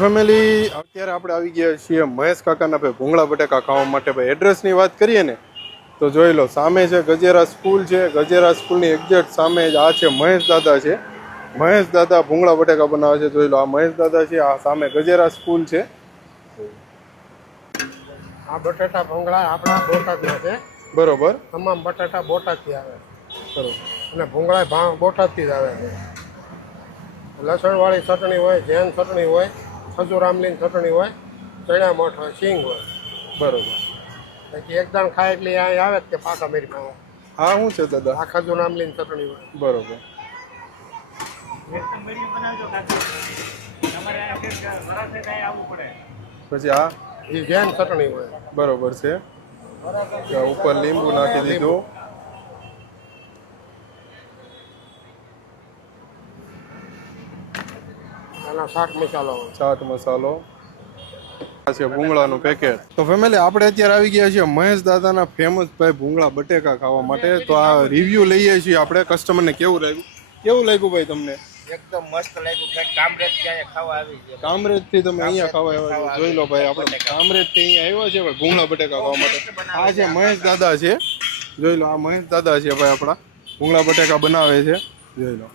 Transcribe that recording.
Family અત્યારે આપણે આવી ગયા છીએ મહેશ કાકાના ભાઈ ભૂંગળા બટેકા ખાવા માટે. ભાઈ એડ્રેસની વાત કરીએ ને તો જોઈ લો, સામે છે ગજેરા સ્કૂલ છે. ગજેરા સ્કૂલની એક્ઝેક્ટ સામે જ આ છે મહેશ દાદા છે. મહેશ દાદા ભૂંગળા બટેકા બનાવે છે. જોઈ લો, આ મહેશ દાદા છે. આ સામે ગજેરા સ્કૂલ છે. આ બટાટા ભૂંગળા આપણા બોટાદના છે. બરોબર. તમામ બટાટા બોટાદથી આવે. બરોબર. અને ભૂંગળા બોટાદથી જ આવે છે. લસણવાળી ચટણી હોય, જૈન ચટણી હોય, ખજૂર આમલીની ચટણી હોય, ચણા મઠ હોય, સિંગ હોય. બરોબર. બાકી એકદમ ખાય એટલે અહીં આવે જ કે પાકા મેરી ખાવા. હા, શું છે દાદા? આ ખજૂર આમલીની ચટણી હોય. બરોબર. પછી આ એ જૈન ચટણી હોય. બરોબર છે. ઉપર લીંબુ નાખી દીધું. આના શાક મસાલો હોય. ચાટ મસાલો. આ છે ભૂંગળાનું પેકેટ. તો ફેમિલી આપણે અત્યારે આવી ગયા છીએ મહેશ દાદાના ફેમસ ભાઈ ભૂંગળા બટેકા ખાવા માટે. તો આ રિવ્યુ લઈએ છીએ આપણે કસ્ટમરને. કેવું લાગ્યું ભાઈ તમને? એકદમ મસ્ત લાગ્યું કે કામરેજ ક્યાંય ખાવા આવી છે. કામરેજ થી તમે અહીંયા ખાવા આવ્યા? જોઈ લો ભાઈ, આપણે કામરેજ થી અહીંયા આવ્યા છે ભાઈ ભૂંગળા બટેકા ખાવા માટે. આ છે મહેશ દાદા છે. જોઈ લો, આ મહેશ દાદા છે ભાઈ, આપણા ભૂંગળા બટેકા બનાવે છે. જોઈ લો.